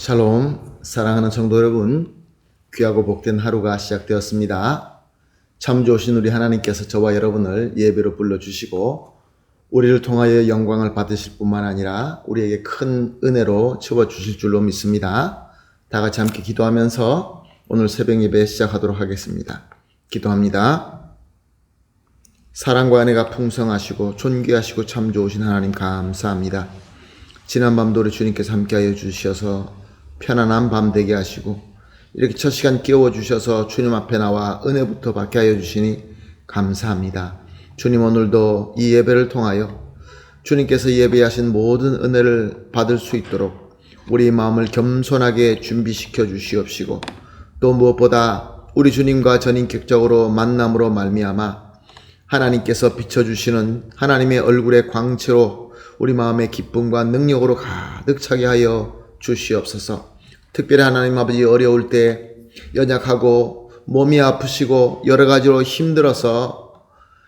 샬롬, 사랑하는 성도 여러분, 귀하고 복된 하루가 시작되었습니다. 참 좋으신 우리 하나님께서 저와 여러분을 예배로 불러주시고 우리를 통하여 영광을 받으실 뿐만 아니라 우리에게 큰 은혜로 채워주실 줄로 믿습니다. 다 같이 함께 기도하면서 오늘 새벽 예배 시작하도록 하겠습니다. 기도합니다. 사랑과 은혜가 풍성하시고 존귀하시고 참 좋으신 하나님 감사합니다. 지난 밤도 우리 주님께서 함께하여 주셔서 편안한 밤 되게 하시고 이렇게 첫 시간 깨워주셔서 주님 앞에 나와 은혜부터 받게 하여 주시니 감사합니다. 주님, 오늘도 이 예배를 통하여 주님께서 예배하신 모든 은혜를 받을 수 있도록 우리 마음을 겸손하게 준비시켜 주시옵시고, 또 무엇보다 우리 주님과 전인격적으로 만남으로 말미암아 하나님께서 비춰주시는 하나님의 얼굴의 광채로 우리 마음의 기쁨과 능력으로 가득 차게 하여 주시옵소서. 특별히 하나님 아버지, 어려울 때 연약하고 몸이 아프시고 여러 가지로 힘들어서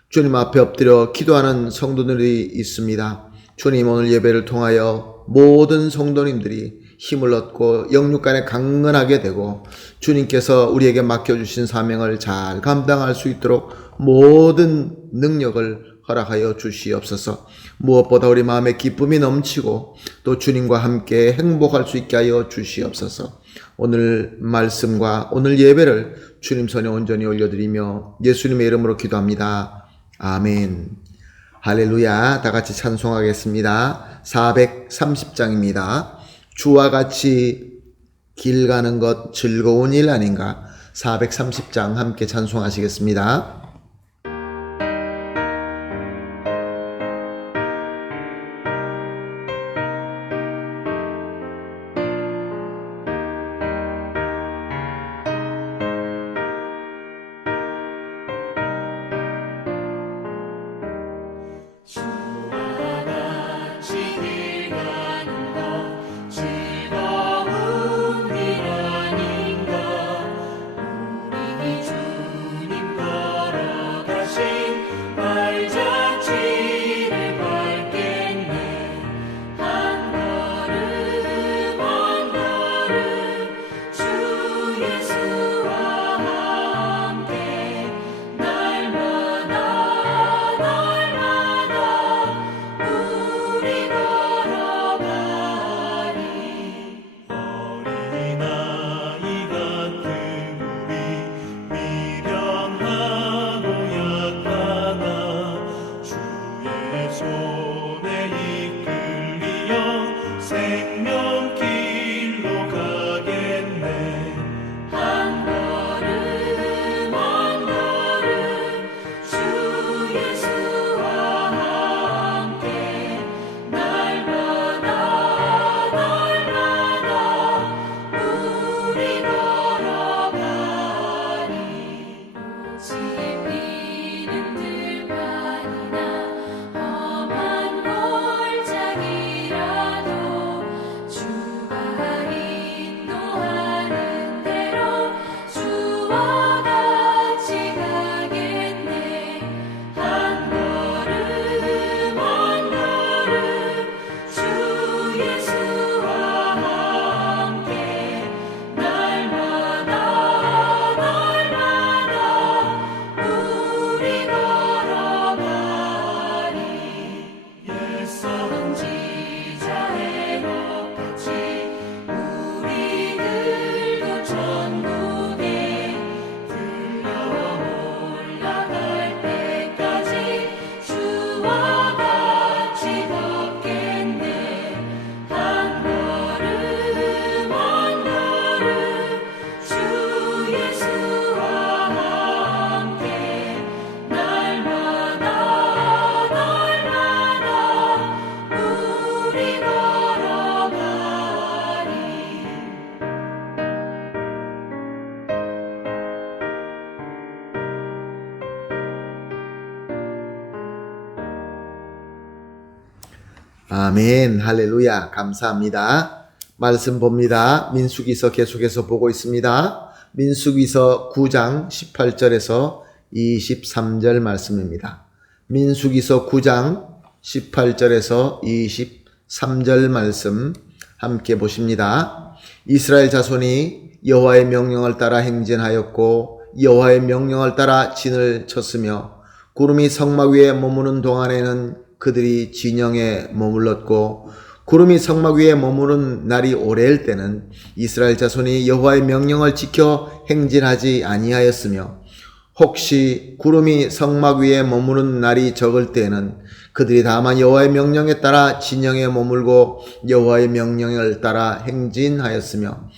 주님 앞에 엎드려 기도하는 성도들이 있습니다. 주님, 오늘 예배를 통하여 모든 성도님들이 힘을 얻고 영육간에 강건하게 되고 주님께서 우리에게 맡겨주신 사명을 잘 감당할 수 있도록 모든 능력을 허락하여 주시옵소서. 무엇보다 우리 마음에 기쁨이 넘치고 또 주님과 함께 행복할 수 있게 하여 주시옵소서. 오늘 말씀과 오늘 예배를 주님 손에 온전히 올려드리며 예수님의 이름으로 기도합니다. 아멘. 할렐루야. 다 같이 찬송하겠습니다. 430장입니다. 주와 같이 길 가는 것 즐거운 일 아닌가. 430장 함께 찬송하시겠습니다. 아멘. 할렐루야. 감사합니다. 말씀 봅니다. 민수기서 계속해서 보고 있습니다. 민수기서 9장 18절에서 23절 말씀입니다. 민수기서 9장 18절에서 23절 말씀 함께 보십니다. 이스라엘 자손이 여호와의 명령을 따라 행진하였고 여호와의 명령을 따라 진을 쳤으며 구름이 성막 위에 머무는 동안에는 그들이 진영에 머물렀고 구름이 성막 위에 머무는 날이 오래일 때는 이스라엘 자손이 여호와의 명령을 지켜 행진하지 아니하였으며 혹시 구름이 성막 위에 머무는 날이 적을 때에는 그들이 다만 여호와의 명령에 따라 진영에 머물고 여호와의 명령을 따라 행진하였으며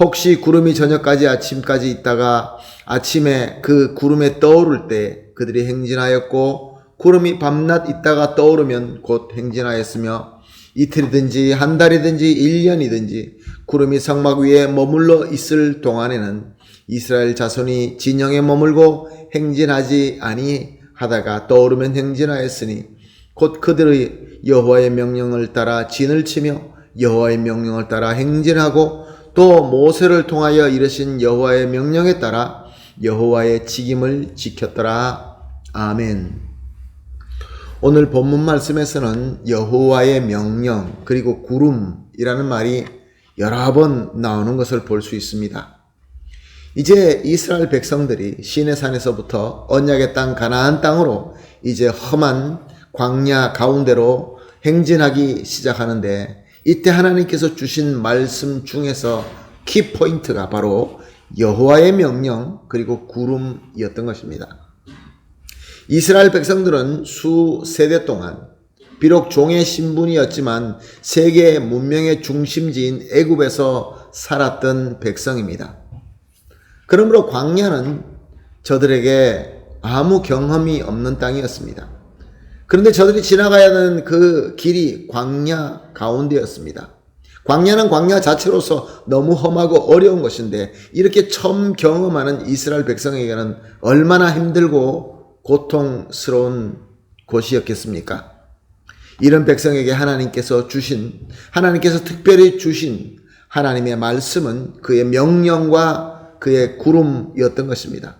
혹시 구름이 저녁까지 아침까지 있다가 아침에 그 구름에 떠오를 때 그들이 행진하였고 구름이 밤낮 있다가 떠오르면 곧 행진하였으며 이틀이든지 한 달이든지 1년이든지 구름이 성막 위에 머물러 있을 동안에는 이스라엘 자손이 진영에 머물고 행진하지 아니하다가 떠오르면 행진하였으니 곧 그들의 여호와의 명령을 따라 진을 치며 여호와의 명령을 따라 행진하고 또 모세를 통하여 이르신 여호와의 명령에 따라 여호와의 직임을 지켰더라. 아멘. 오늘 본문 말씀에서는 여호와의 명령 그리고 구름이라는 말이 여러 번 나오는 것을 볼 수 있습니다. 이제 이스라엘 백성들이 시내산에서부터 언약의 땅 가나안 땅으로 이제 험한 광야 가운데로 행진하기 시작하는데 이때 하나님께서 주신 말씀 중에서 키포인트가 바로 여호와의 명령 그리고 구름이었던 것입니다. 이스라엘 백성들은 수세대 동안 비록 종의 신분이었지만 세계 문명의 중심지인 애굽에서 살았던 백성입니다. 그러므로 광야는 저들에게 아무 경험이 없는 땅이었습니다. 그런데 저들이 지나가야 하는 그 길이 광야 가운데였습니다. 광야는 광야 자체로서 너무 험하고 어려운 것인데 이렇게 처음 경험하는 이스라엘 백성에게는 얼마나 힘들고 고통스러운 곳이었겠습니까? 이런 백성에게 하나님께서 특별히 주신 하나님의 말씀은 그의 명령과 그의 구름이었던 것입니다.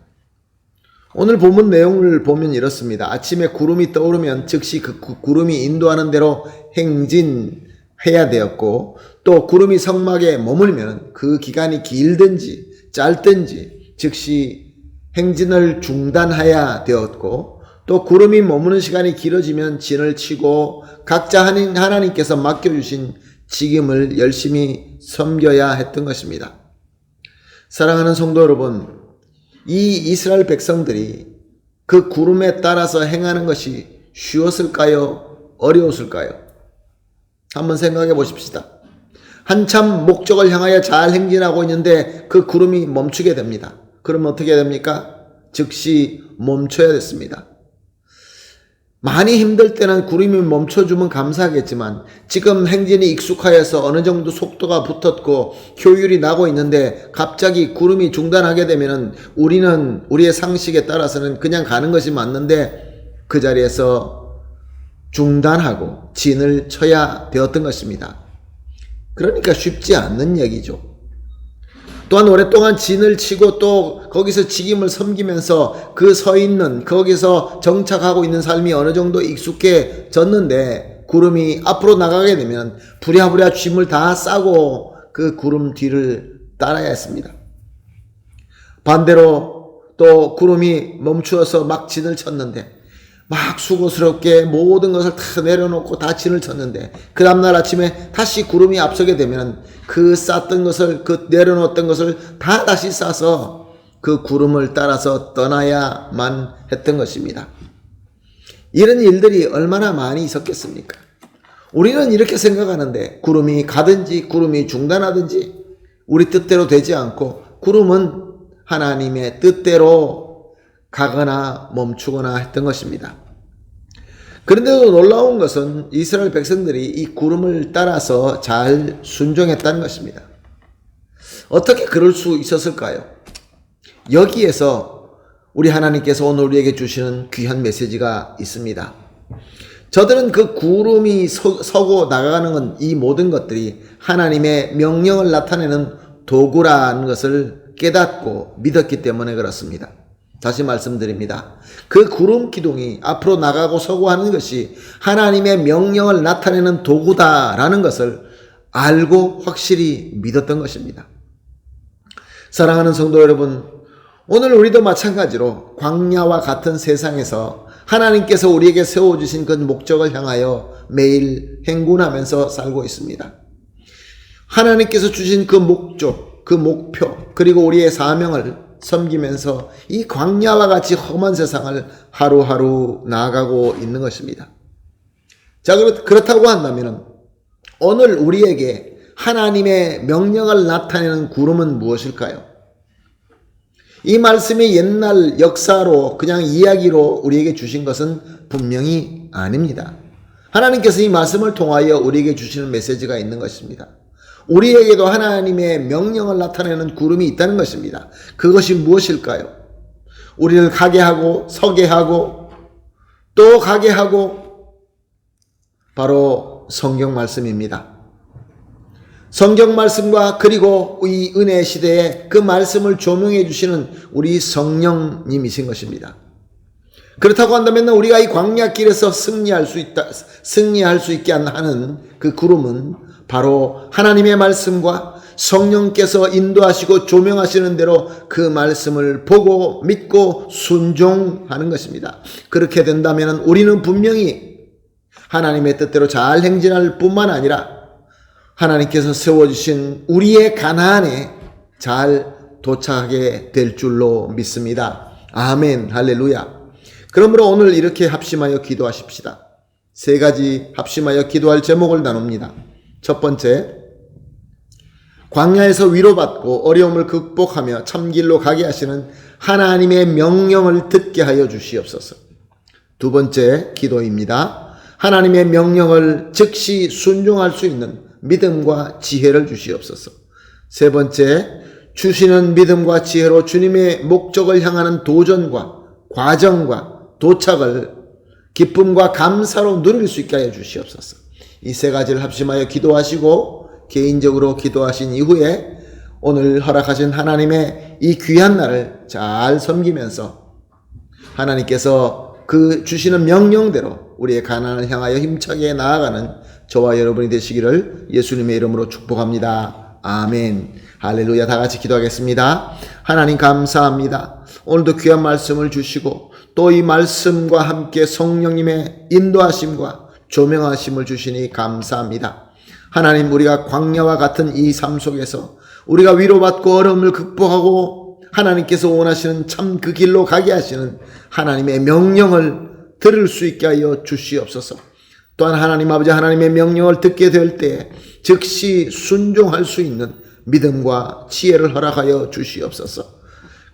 오늘 본문 내용을 보면 이렇습니다. 아침에 구름이 떠오르면 즉시 그 구름이 인도하는 대로 행진해야 되었고 또 구름이 성막에 머물면 그 기간이 길든지 짧든지 즉시 행진을 중단해야 되었고 또 구름이 머무는 시간이 길어지면 진을 치고 각자 하나님께서 맡겨주신 직임을 열심히 섬겨야 했던 것입니다. 사랑하는 성도 여러분, 이 이스라엘 백성들이 그 구름에 따라서 행하는 것이 쉬웠을까요? 어려웠을까요? 한번 생각해 보십시다. 한참 목적을 향하여 잘 행진하고 있는데 그 구름이 멈추게 됩니다. 그러면 어떻게 됩니까? 즉시 멈춰야 됐습니다. 많이 힘들 때는 구름이 멈춰주면 감사하겠지만 지금 행진이 익숙하여서 어느 정도 속도가 붙었고 효율이 나고 있는데 갑자기 구름이 중단하게 되면 우리는 우리의 상식에 따라서는 그냥 가는 것이 맞는데 그 자리에서 중단하고 진을 쳐야 되었던 것입니다. 그러니까 쉽지 않는 얘기죠. 또한 오랫동안 진을 치고 또 거기서 직임을 섬기면서 그 서 있는 거기서 정착하고 있는 삶이 어느 정도 익숙해졌는데 구름이 앞으로 나가게 되면 부랴부랴 짐을 다 싸고 그 구름 뒤를 따라야 했습니다. 반대로 또 구름이 멈추어서 막 진을 쳤는데 막 수고스럽게 모든 것을 다 내려놓고 다 진을 쳤는데 그 다음날 아침에 다시 구름이 앞서게 되면 그 쌌던 것을 그 내려놓았던 것을 다 다시 싸서 그 구름을 따라서 떠나야만 했던 것입니다. 이런 일들이 얼마나 많이 있었겠습니까? 우리는 이렇게 생각하는데 구름이 가든지 구름이 중단하든지 우리 뜻대로 되지 않고 구름은 하나님의 뜻대로 가거나 멈추거나 했던 것입니다. 그런데도 놀라운 것은 이스라엘 백성들이 이 구름을 따라서 잘 순종했다는 것입니다. 어떻게 그럴 수 있었을까요? 여기에서 우리 하나님께서 오늘 우리에게 주시는 귀한 메시지가 있습니다. 저들은 그 구름이 서고 나가는 건 이 모든 것들이 하나님의 명령을 나타내는 도구라는 것을 깨닫고 믿었기 때문에 그렇습니다. 다시 말씀드립니다. 그 구름 기둥이 앞으로 나가고 서고 하는 것이 하나님의 명령을 나타내는 도구다라는 것을 알고 확실히 믿었던 것입니다. 사랑하는 성도 여러분, 오늘 우리도 마찬가지로 광야와 같은 세상에서 하나님께서 우리에게 세워주신 그 목적을 향하여 매일 행군하면서 살고 있습니다. 하나님께서 주신 그 목적, 그 목표, 그리고 우리의 사명을 섬기면서 이 광야와 같이 험한 세상을 하루하루 나아가고 있는 것입니다. 자, 그렇다고 한다면 오늘 우리에게 하나님의 명령을 나타내는 구름은 무엇일까요? 이 말씀이 옛날 역사로 그냥 이야기로 우리에게 주신 것은 분명히 아닙니다. 하나님께서 이 말씀을 통하여 우리에게 주시는 메시지가 있는 것입니다. 우리에게도 하나님의 명령을 나타내는 구름이 있다는 것입니다. 그것이 무엇일까요? 우리를 가게 하고 서게 하고 또 가게 하고 바로 성경 말씀입니다. 성경 말씀과 그리고 이 은혜 시대에 그 말씀을 조명해 주시는 우리 성령님이신 것입니다. 그렇다고 한다면 우리가 이 광야길에서 승리할 수 있게 하는 그 구름은 바로 하나님의 말씀과 성령께서 인도하시고 조명하시는 대로 그 말씀을 보고 믿고 순종하는 것입니다. 그렇게 된다면 우리는 분명히 하나님의 뜻대로 잘 행진할 뿐만 아니라 하나님께서 세워주신 우리의 가나안에 잘 도착하게 될 줄로 믿습니다. 아멘, 할렐루야. 그러므로 오늘 이렇게 합심하여 기도하십시다. 세 가지 합심하여 기도할 제목을 나눕니다. 첫 번째, 광야에서 위로받고 어려움을 극복하며 참길로 가게 하시는 하나님의 명령을 듣게 하여 주시옵소서. 두 번째 기도입니다. 하나님의 명령을 즉시 순종할 수 있는 믿음과 지혜를 주시옵소서. 세 번째, 주시는 믿음과 지혜로 주님의 목적을 향하는 도전과 과정과 도착을 기쁨과 감사로 누릴 수 있게 하여 주시옵소서. 이 세 가지를 합심하여 기도하시고 개인적으로 기도하신 이후에 오늘 허락하신 하나님의 이 귀한 날을 잘 섬기면서 하나님께서 그 주시는 명령대로 우리의 가나안을 향하여 힘차게 나아가는 저와 여러분이 되시기를 예수님의 이름으로 축복합니다. 아멘. 할렐루야. 다 같이 기도하겠습니다. 하나님 감사합니다. 오늘도 귀한 말씀을 주시고 또 이 말씀과 함께 성령님의 인도하심과 조명하심을 주시니 감사합니다. 하나님, 우리가 광야와 같은 이 삶 속에서 우리가 위로받고 어려움을 극복하고 하나님께서 원하시는 참 그 길로 가게 하시는 하나님의 명령을 들을 수 있게 하여 주시옵소서. 또한 하나님 아버지, 하나님의 명령을 듣게 될 때 즉시 순종할 수 있는 믿음과 지혜를 허락하여 주시옵소서.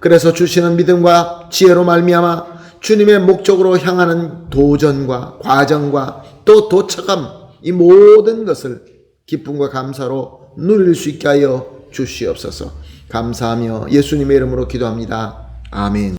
그래서 주시는 믿음과 지혜로 말미암아 주님의 목적으로 향하는 도전과 과정과 또 도착함, 이 모든 것을 기쁨과 감사로 누릴 수 있게 하여 주시옵소서. 감사하며 예수님의 이름으로 기도합니다. 아멘.